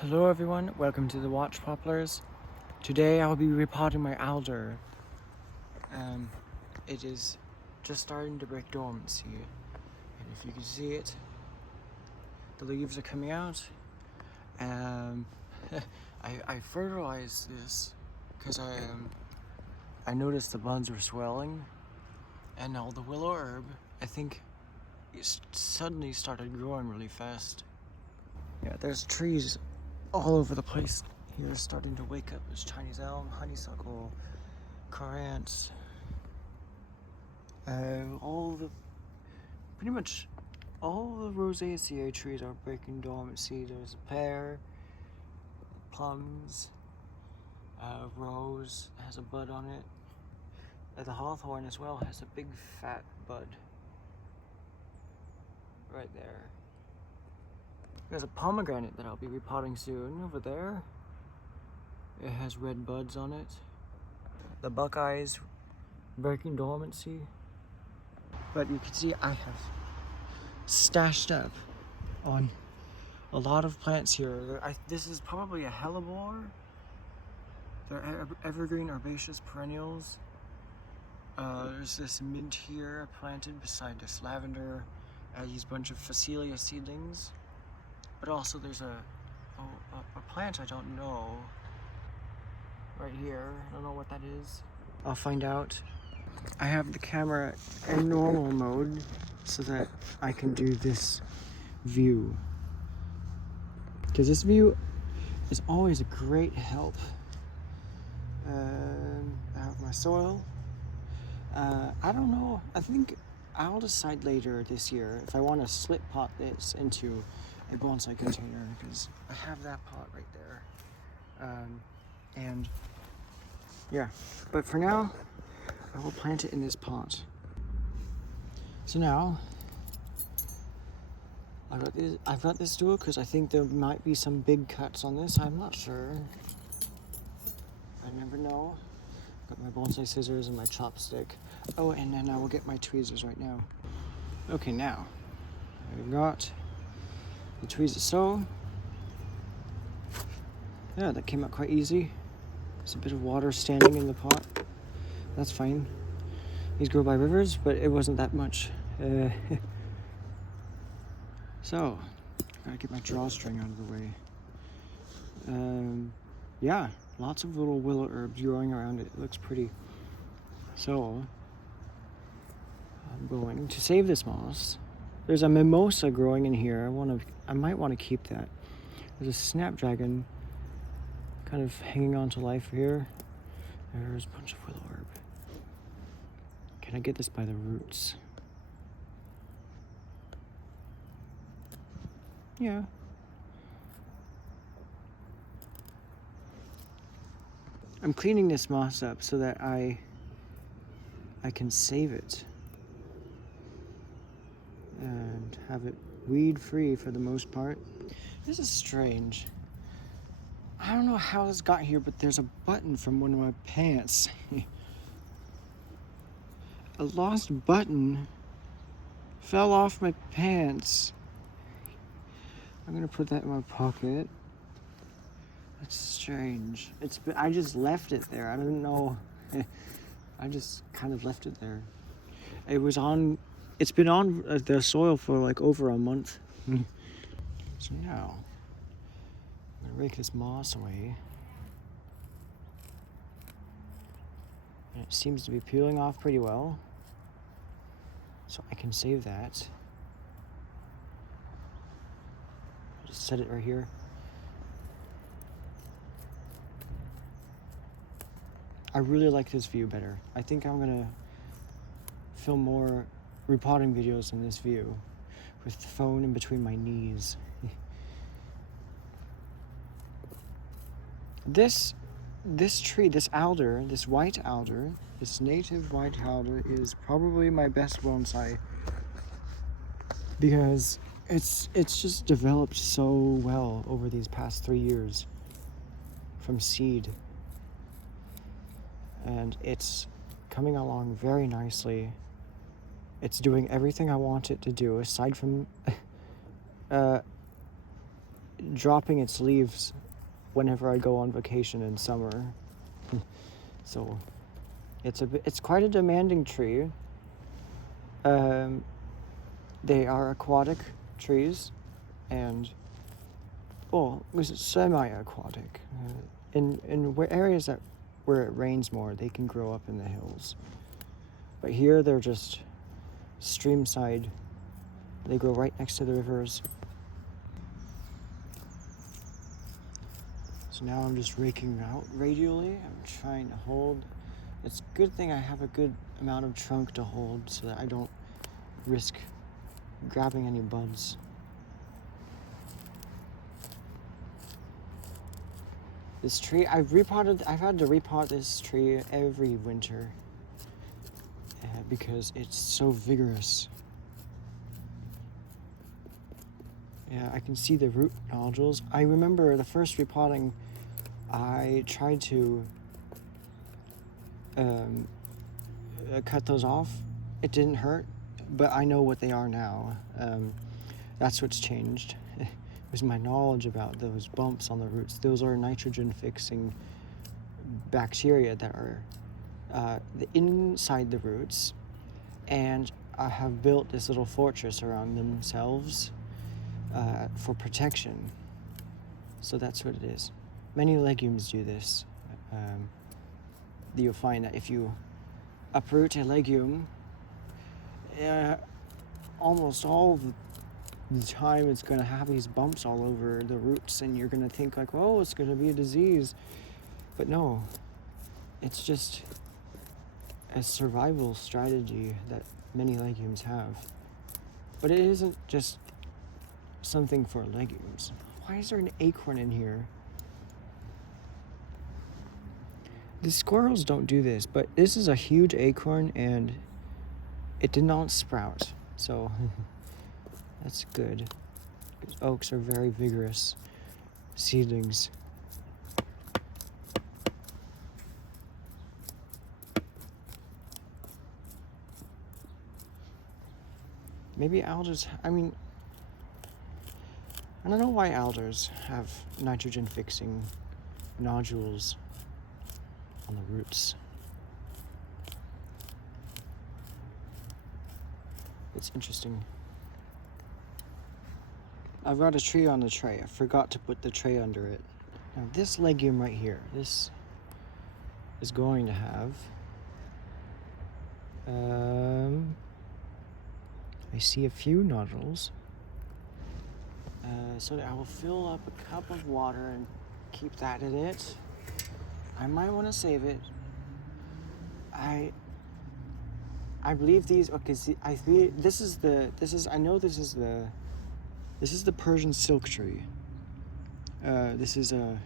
Hello everyone, welcome to the Watch Poplars. Today I'll be repotting my alder. It is just starting to break dormancy, and if you can see it, the leaves are coming out. I fertilized this because I noticed the buds were swelling, and now the willow herb, I think, it suddenly started growing really fast. Yeah, there's trees all over the place here starting to wake up. There's Chinese elm, honeysuckle, currants, pretty much all the rosaceae trees are breaking dormancy. There's a pear, plums, rose has a bud on it. The hawthorn as well has a big fat bud right there. There's a pomegranate that I'll be repotting soon over there. It has red buds on it. The buckeyes breaking dormancy. But you can see I have stashed up on a lot of plants here. This is probably a hellebore. They're evergreen herbaceous perennials. There's this mint here planted beside this lavender. I use a bunch of Phacelia seedlings. But also there's a plant I don't know right here. I don't know what that is. I'll find out. I have the camera in normal mode so that I can do this view. Because this view is always a great help. I have my soil. I don't know. I think I'll decide later this year if I want to split pot this into a bonsai container, because I have that pot right there. And yeah, but for now, I will plant it in this pot. So now, I've got this tool because I think there might be some big cuts on this. I'm not sure. I never know. Got my bonsai scissors and my chopstick. Oh, and then I will get my tweezers right now. Okay, now I've got the tweezers. So yeah, that came out quite easy. There's a bit of water standing in the pot. That's fine. These grow by rivers, but it wasn't that much. So, gotta get my drawstring out of the way. Yeah, lots of little willow herbs growing around it. It looks pretty. So, I'm going to save this moss. There's a mimosa growing in here. I might want to keep that. There's a snapdragon kind of hanging on to life here. There's a bunch of willow herb. Can I get this by the roots? Yeah. I'm cleaning this moss up so that I can save it and have it weed free for the most part. This is strange. I don't know how this got here, but there's a button from one of my pants. A lost button fell off my pants. I'm gonna put that in my pocket. That's strange. I just left it there. I didn't know. I just kind of left it there. It's been on the soil for like over a month. So now, I'm gonna rake this moss away. And it seems to be peeling off pretty well. So I can save that. Just set it right here. I really like this view better. I think I'm gonna film more repotting videos in this view with the phone in between my knees. This tree, this alder, this white alder, this native white alder is probably my best bonsai because it's just developed so well over these past 3 years from seed. And it's coming along very nicely. It's doing everything I want it to do, aside from dropping its leaves whenever I go on vacation in summer. So it's quite a demanding tree. They are aquatic trees, and semi-aquatic. In areas where it rains more, they can grow up in the hills. But here they're just streamside. They grow right next to the rivers. So now I'm just raking out radially. I'm trying to hold. It's a good thing I have a good amount of trunk to hold so that I don't risk grabbing any buds. This tree, I've had to repot this tree every winter because it's so vigorous. Yeah, I can see the root nodules. I remember the first repotting, I tried to cut those off. It didn't hurt, but I know what they are now. That's what's changed. It was my knowledge about those bumps on the roots. Those are nitrogen-fixing bacteria that are inside the roots, and have built this little fortress around themselves for protection. So that's what it is. Many legumes do this. You'll find that if you uproot a legume, almost all the time it's going to have these bumps all over the roots, and you're going to think like, oh, it's going to be a disease. But no, it's just a survival strategy that many legumes have. But it isn't just something for legumes. Why is there an acorn in here? The squirrels don't do this, but this is a huge acorn and it did not sprout. So that's good. Oaks are very vigorous seedlings. Maybe alders, I don't know why alders have nitrogen fixing nodules on the roots. It's interesting. I've got a tree on the tray. I forgot to put the tray under it. Now this legume right here, this is going to have I see a few nodules. So that I will fill up a cup of water and keep that in it. I might want to save it. I believe these. Okay, see, this is the Persian silk tree. This is a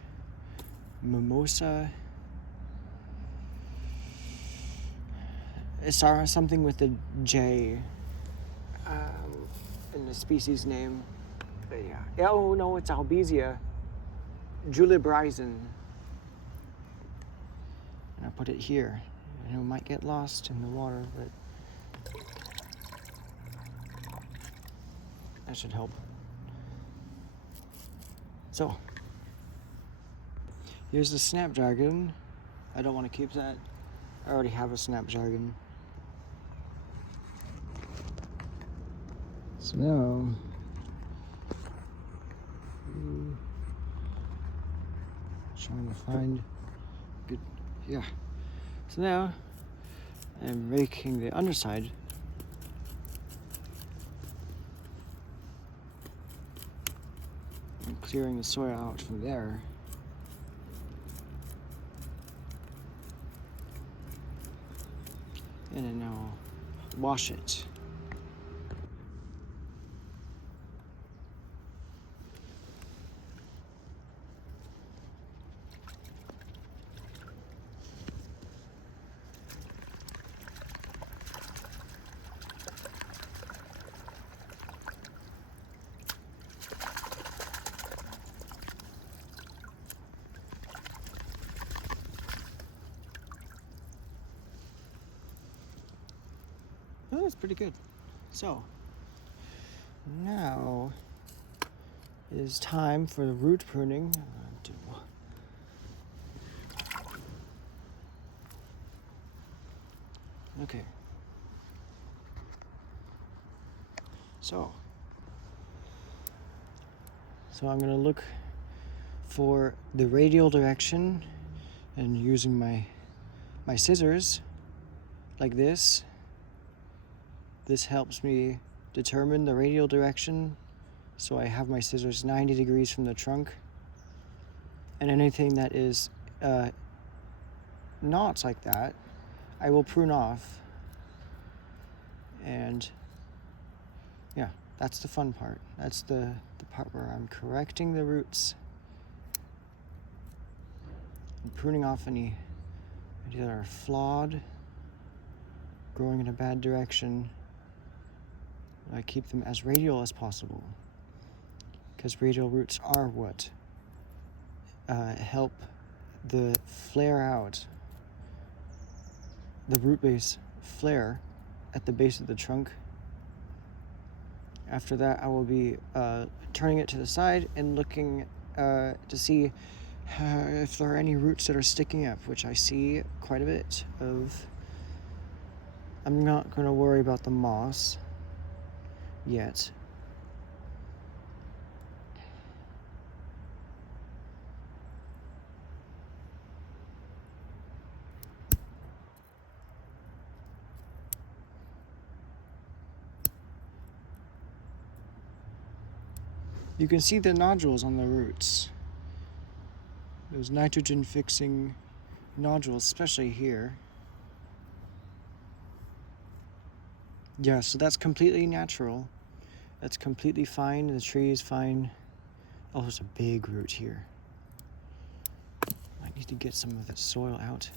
mimosa. It's something with the J in the species name. Yeah. Oh no, it's Albizia julibrizin. And I put it here. It might get lost in the water, but that should help. So, here's the snapdragon. I don't want to keep that. I already have a snapdragon. So now, trying to find good, yeah. So now, I'm raking the underside. And clearing the soil out from there. And then now, wash it. Oh, that's pretty good. So, now It is time for the root pruning. Okay. So I'm going to look for the radial direction and using my scissors like this. This helps me determine the radial direction. So I have my scissors 90 degrees from the trunk. And anything that is not like that, I will prune off. And yeah, that's the fun part. That's the part where I'm correcting the roots and pruning off any that are flawed, growing in a bad direction. I keep them as radial as possible, because radial roots are what help the flare out, the root base flare at the base of the trunk. After that, I will be turning it to the side and looking to see if there are any roots that are sticking up, which I see quite a bit of. I'm not going to worry about the moss yet. You can see the nodules on the roots. Those nitrogen fixing nodules, especially here. Yeah, so that's completely natural. That's completely fine. The tree is fine. Oh, there's a big root here. I need to get some of the soil out.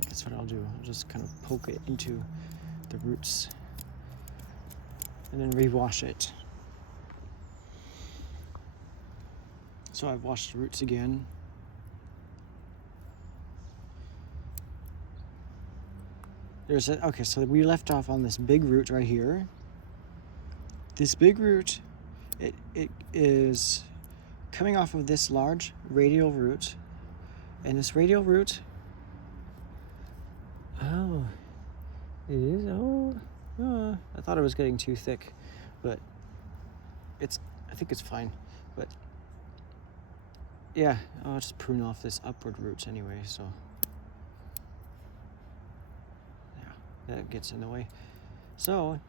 That's what I'll do. I'll just kind of poke it into the roots and then rewash it. So I've washed the roots again. Okay, so we left off on this big root right here. This big root, it is coming off of this large radial root. And this radial root, oh, it is, I thought it was getting too thick, but I think it's fine. But yeah, I'll just prune off this upward roots anyway, so yeah, that gets in the way. So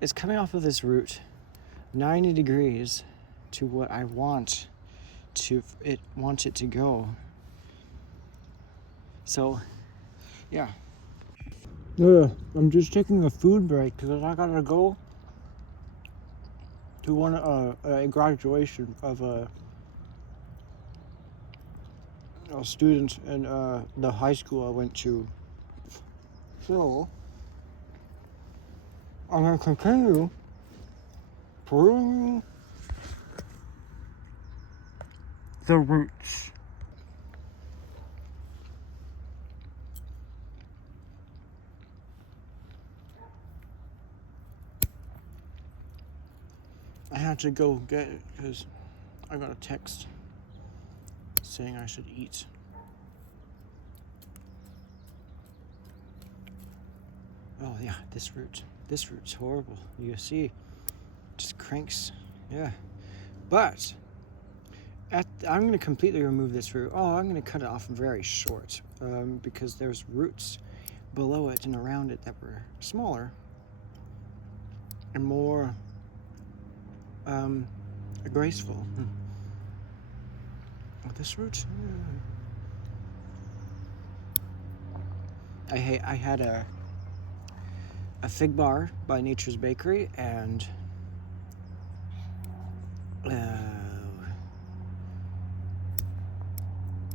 it's coming off of this root 90 degrees to what I want it to go. So yeah. I'm just taking a food break because I gotta go to a graduation of a student in the high school I went to. So I'm gonna continue pruning the roots. I had to go get it because I got a text saying I should eat. Oh yeah, this root's horrible. You see, just cranks. Yeah, but I'm going to completely remove this root. Oh, I'm going to cut it off very short because there's roots below it and around it that were smaller and more graceful. This root. I had a fig bar by Nature's Bakery and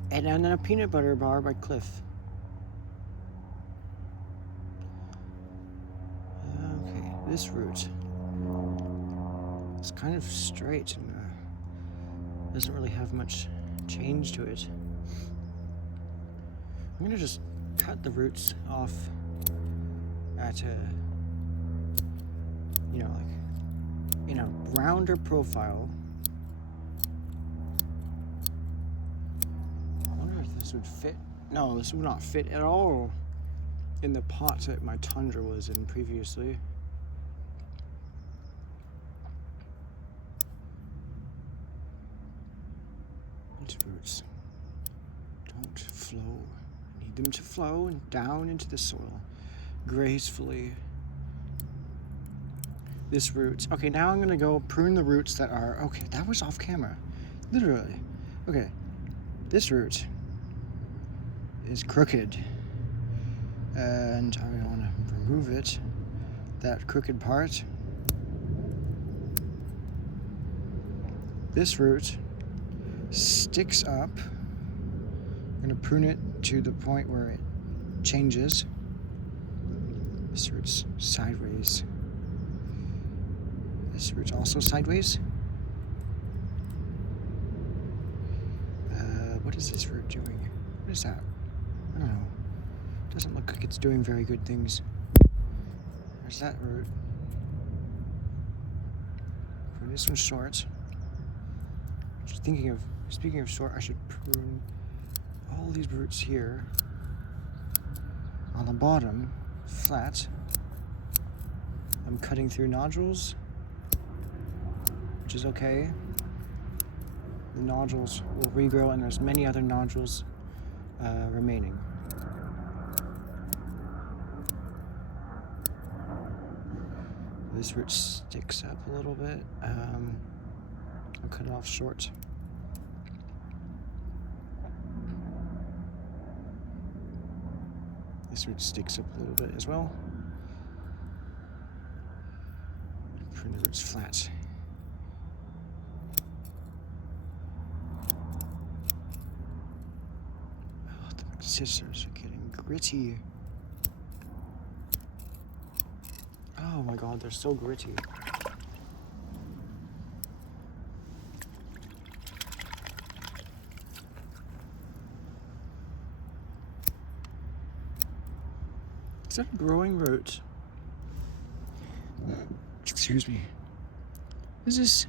then a peanut butter bar by Cliff. Okay, this root is kind of straight and doesn't really have much change to it. I'm gonna just cut the roots off at a, you know, like in a rounder profile. I wonder if this would fit. No, this would not fit at all in the pot that my tundra was in previously. These roots don't flow. I need them to flow and down into the soil gracefully. This root. Okay, now I'm gonna go prune the roots that are. Okay, that was off camera. Literally. Okay, this root is crooked. And I want to remove it, that crooked part. This root sticks up. I'm going to prune it to the point where it changes. This root's sideways. This root's also sideways. What is this root doing? What is that? I don't know. Doesn't look like it's doing very good things. There's that root. Prune this one short. Just speaking of short, I should prune all these roots here. On the bottom, flat. I'm cutting through nodules, which is okay. The nodules will regrow, and there's many other nodules remaining. This root sticks up a little bit. I'll cut it off short. This root sticks up a little bit as well. Prune the roots flat. Oh, the scissors are getting gritty. Oh my god, they're so gritty. Is that a growing root? Excuse me. Is this?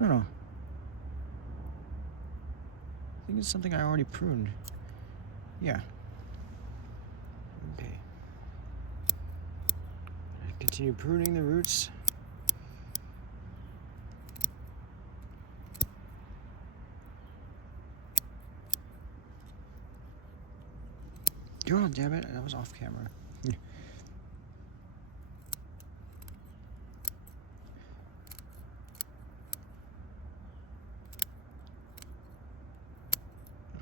I don't know. I think it's something I already pruned. Yeah. Okay. Continue pruning the roots. God damn it, that was off camera.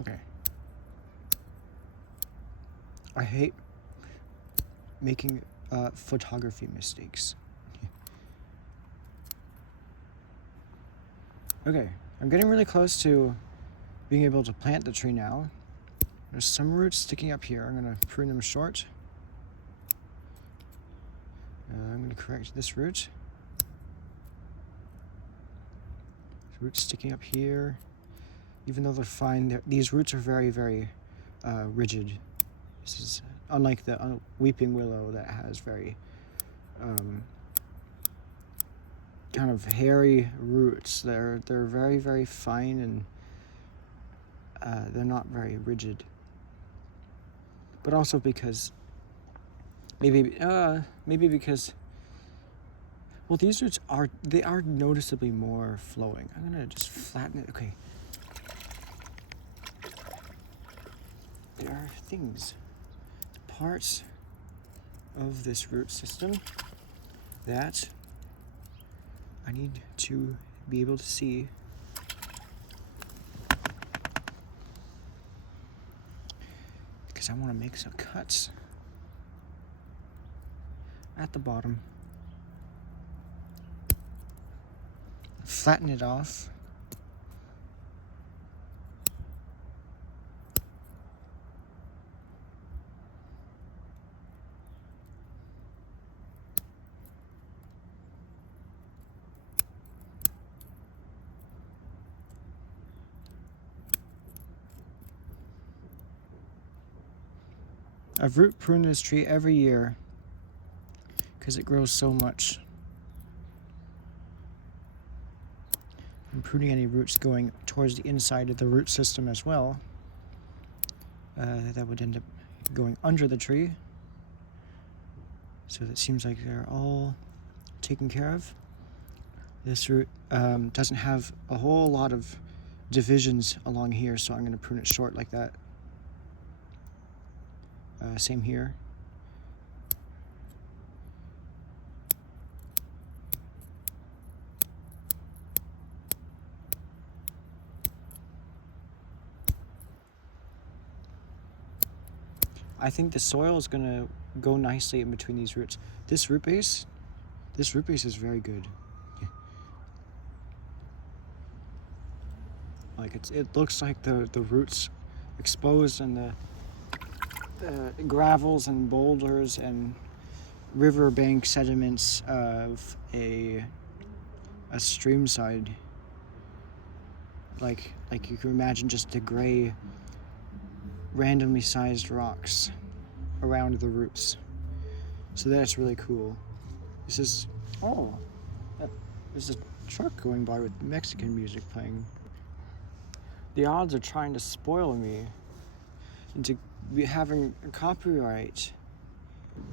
Okay. I hate making photography mistakes. Okay, I'm getting really close to being able to plant the tree now. There's some roots sticking up here. I'm going to prune them short. I'm going to correct this root. This root's sticking up here. Even though they're fine, these roots are very, very rigid. This is unlike the weeping willow that has very kind of hairy roots. They're very, very fine, and they're not very rigid. But also because maybe because, well, these roots are noticeably more flowing. I'm gonna just flatten it. Okay. There are things, parts of this root system that I need to be able to see. Because I want to make some cuts at the bottom. Flatten it off. I've root pruned this tree every year because it grows so much. I'm pruning any roots going towards the inside of the root system as well. That would end up going under the tree. So it seems like they're all taken care of. This root doesn't have a whole lot of divisions along here, so I'm going to prune it short like that. Same here. I think the soil is going to go nicely in between these roots. This root base is very good. Like it looks like the roots exposed and the gravels and boulders and riverbank sediments of a stream side. Like you can imagine just the gray, randomly sized rocks around the roots. So that's really cool. This is, there's a truck going by with Mexican music playing. The odds are trying to spoil me into having a copyright.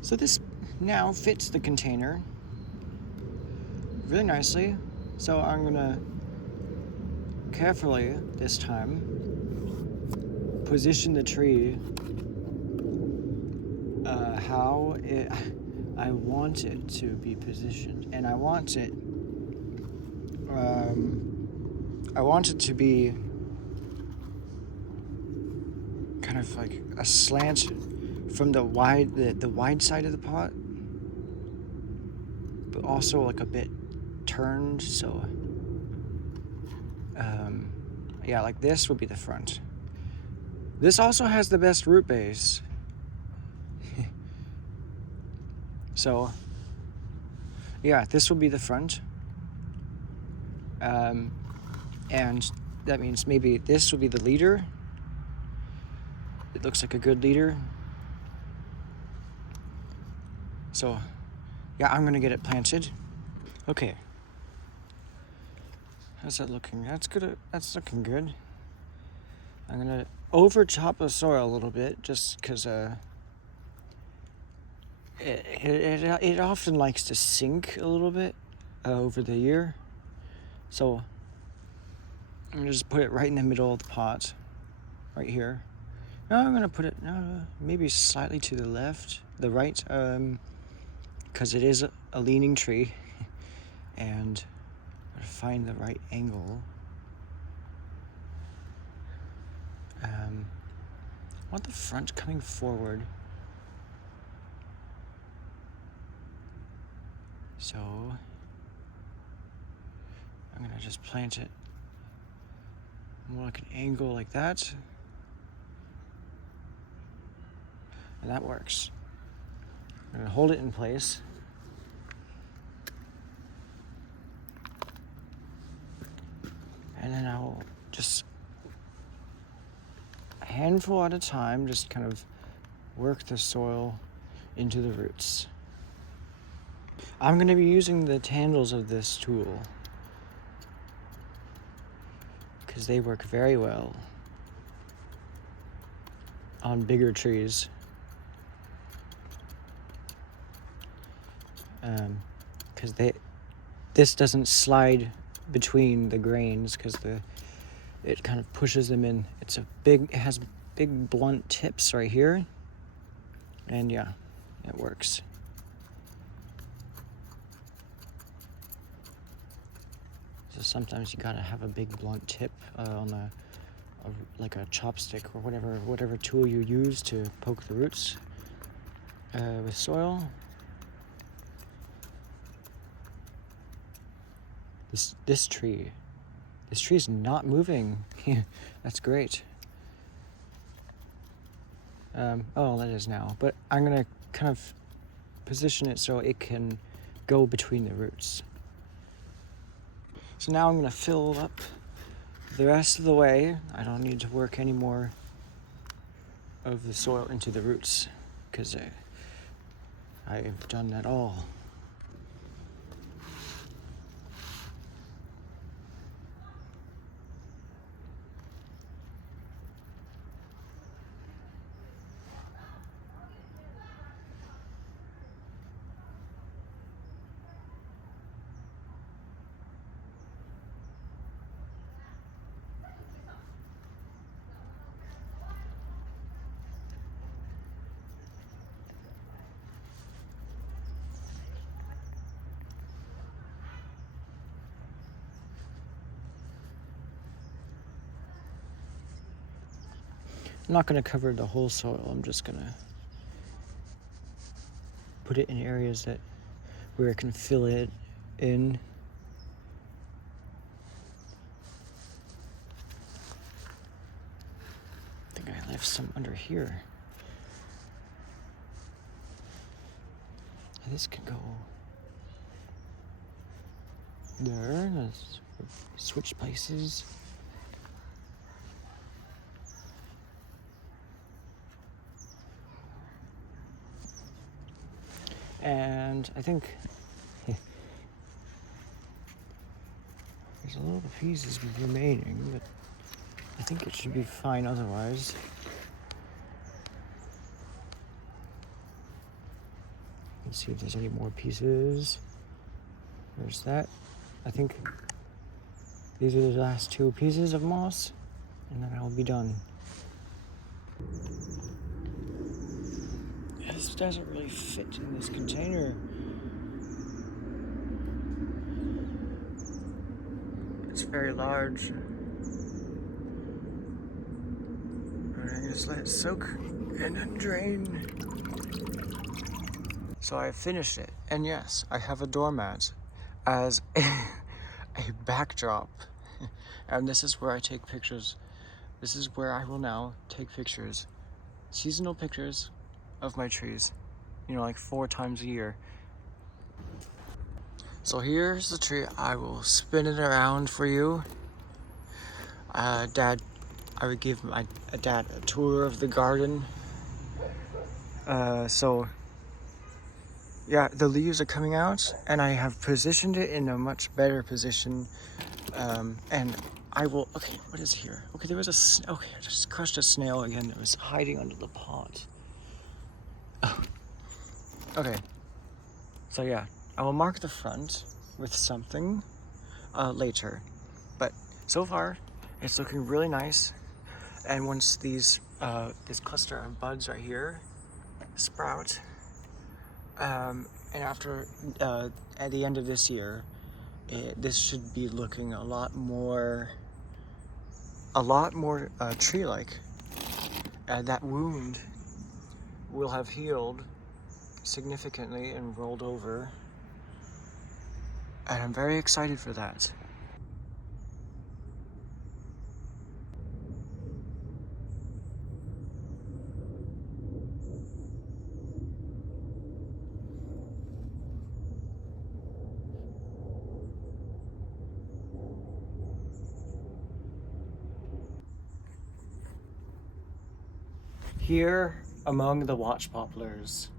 So this now fits the container really nicely. So I'm gonna carefully this time position the tree how I want it to be positioned, and I want it to be kind of like a slant from the wide side of the pot, but also like a bit turned, so yeah, like this would be the front. This also has the best root base. So yeah, this will be the front, and that means maybe this will be the leader. It looks like a good leader. So yeah, I'm gonna get it planted. Okay, how's that looking? That's good. That's looking good. I'm gonna over top the soil a little bit, just because it often likes to sink a little bit over the year. So I'm gonna just put it right in the middle of the pot, right here. No, I'm gonna put it maybe slightly to the right, because it is a leaning tree, and I'm gonna find the right angle. I want the front coming forward. So I'm gonna just plant it more like an angle like that. And that works. I'm gonna hold it in place. And then I'll just a handful at a time, just kind of work the soil into the roots. I'm going to be using the handles of this tool because they work very well on bigger trees. Because this doesn't slide between the grains because it kind of pushes them in. It has big blunt tips right here, and yeah, it works. So sometimes you gotta have a big blunt tip on like a chopstick or whatever tool you use to poke the roots with soil. This tree is not moving. That's great. Oh, that is now. But I'm gonna kind of position it so it can go between the roots. So now I'm gonna fill up the rest of the way. I don't need to work any more of the soil into the roots. because I've done that all. I'm not going to cover the whole soil. I'm just going to put it in areas where it can fill it in. I think I left some under here. This can go there. Let's switch places. And I think there's a little pieces remaining, but I think it should be fine otherwise. Let's see if there's any more pieces. There's that. I think these are the last 2 pieces of moss, and then I'll be done. This doesn't really fit in this container. It's very large. I just let it soak and then drain. So I finished it, and yes, I have a doormat as a backdrop. And this is where I take pictures. This is where I will now take pictures. Seasonal pictures of my trees. You know, like 4 times a year. So here's the tree. I will spin it around for you. Dad, I would give my dad a tour of the garden. So yeah, the leaves are coming out, and I have positioned it in a much better position. And I will, okay, what is here? Okay, there was okay, I just crushed a snail again that was hiding under the pot. Oh. Okay, so yeah, I will mark the front with something later. But so far, it's looking really nice. And once this cluster of buds right here sprout, and after, at the end of this year, this should be looking a lot more tree-like. That wound will have healed significantly and rolled over, and I'm very excited for that. Here among the watch poplars,